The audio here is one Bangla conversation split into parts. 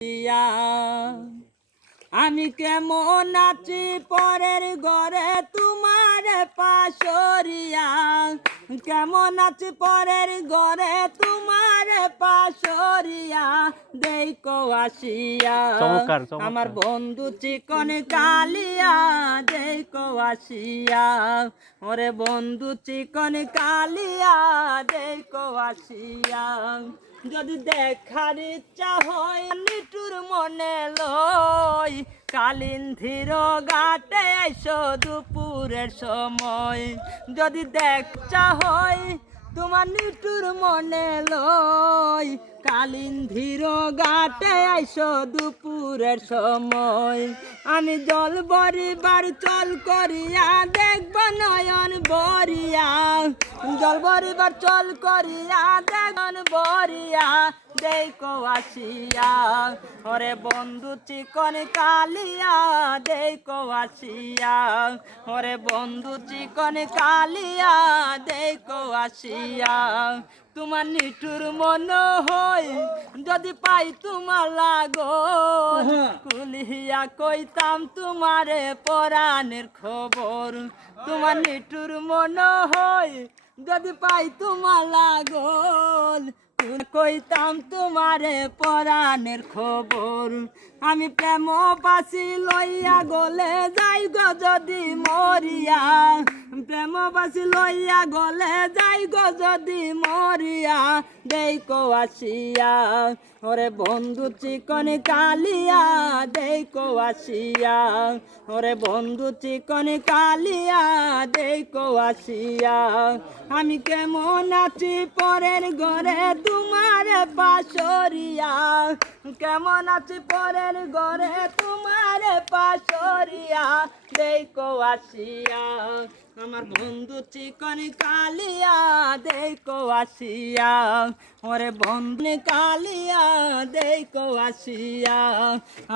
দিয়া আমি কেমন আছি পরের ঘরে তোমার পাশরিয়া, কেমন আছি পরের ঘরে তোমার পাশরিয়া, দেখো আসিয়া আমার বন্ধু চিকন কালিয়া, দেখো আসিয়া ওরে বন্ধু চিকন কালিয়া, দেখো আসিয়া যদি দেখার ইচ্ছা হয় নিটুর মনে লই, কালিন্ধির ঘাটে এসো দুপুরের সময়, যদি দেখা হয় তোমার নিটুর মনে লই, কালিন্ধির ঘাটে এসো দুপুরের সময়, আমি জল বরিবার চল করিয়া দেখব নয়ন বরিয়া, জল বরিবার চল করিয়া দেখন বরিয়া, দেখো আসিয়া ওরে বন্ধু চিকন কালিয়া, দেখো আসিয়া ওরে বন্ধু চিকন কালিয়া, দেখো আসিয়া তোমার নিঠুর মন হয় যদি পাই তোমার লাগল, কুলিয়া কইতাম তোমারে পরাণের খবর, তোমার নিঠুর মন হয় যদি পাই তোমার লাগল, কইতাম তোমারে পরাণের খবর, আমি প্রেম বাসি লইয়া গলে যাই গো যদি মরিয়া, প্রেম বাসি লইয়া গলে যাই গো যদি মরিয়া, দেখো আসিয়া ওরে বন্ধু চিকন কালিয়া, দেখো আসিয়া ওরে বন্ধু চিকন কালিয়া, দেখো আসিয়া আমি কেমন আছি পরের ঘরে তোমার পাশরিয়া, কেমন আছি পরের ঘরে তোমার পাশরিয়া, দেখো আসিয়া আমার বন্ধু চিকন কালিয়া, দেখো আসিয়া ওরে বন্ধু কালিয়া, দেখো আসিয়া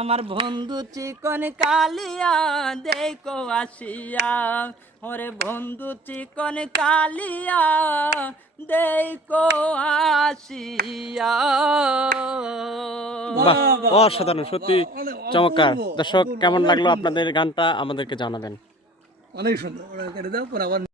আমার বন্ধু চিকন কালিয়া, দেখো আসিয়া ওরে বন্ধু চিকন কালিয়া, দেখো আসিয়া। অসাধারণ, সত্যি চমৎকার। দর্শক কেমন লাগলো আপনাদের গানটা আমাদেরকে জানাবেন। অনেক সুন্দর।